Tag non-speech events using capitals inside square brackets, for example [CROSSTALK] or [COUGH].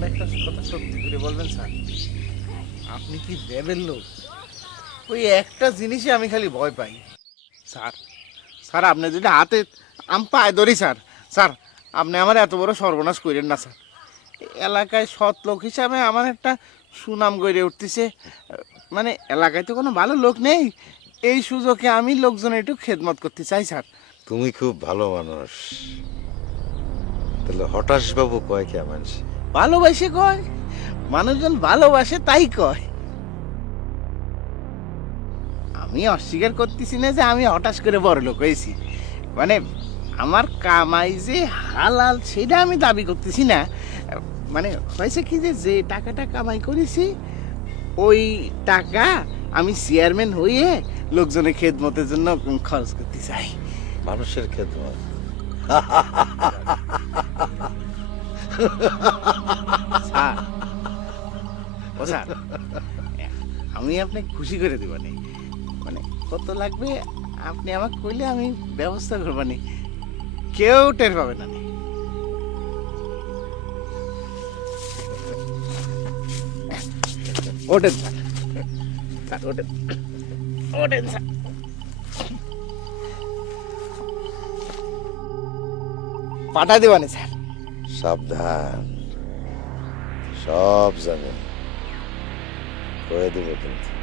আমার একটা কথা সত্যি করে বলবেন স্যার? আপনি কি দেবেন লোক? ওই একটা জিনিসে আমি খালি ভয় পাই। স্যার স্যার আপনি যদি হাতে আম পায়ে ধরি স্যার স্যার আপনি আমার এত বড় সর্বনাশ করেন না স্যার। এলাকায় সৎ লোক হিসাবে আমার একটা সুনাম গড়ে উঠতেছে। মানে এলাকায় তো কোনো ভালো লোক নেই। এই সুযোগে আমি লোকজন একটু খেদমত করতে চাই স্যার। তুমি খুব ভালো মানুষ। তাহলে হঠাৎ বাবু কয় কে মানুষ ভালোবাসে কয়, মানুষজন ভালোবাসে তাই কয়। আমি অস্বীকার করতেছি না যে আমি হঠাৎ করে বড় লোক হয়েছি। মানে আমার কামাই যে হালাল সেটা আমি দাবি করতেছি না। মানে হয়েছে কি যে যে টাকাটা কামাই করেছি, ওই টাকা আমি চেয়ারম্যান হয়ে লোকজনের খেদমতের জন্য খরচ করতে চাই। মানুষের খেদমত। [LAUGHS] ও স্যার আমি আপনাকে খুশি করে দেবানি মানে কত লাগবে আপনি আমাকে কইলে আমি ব্যবস্থা করবানি কেউ টের পাবে না ওঠেন স্যার স্যার, ওঠেন। ওঠেন স্যার। পাঠা দেবানি স্যার। সাবধান। সব জানে। করে দেবো কিন্তু।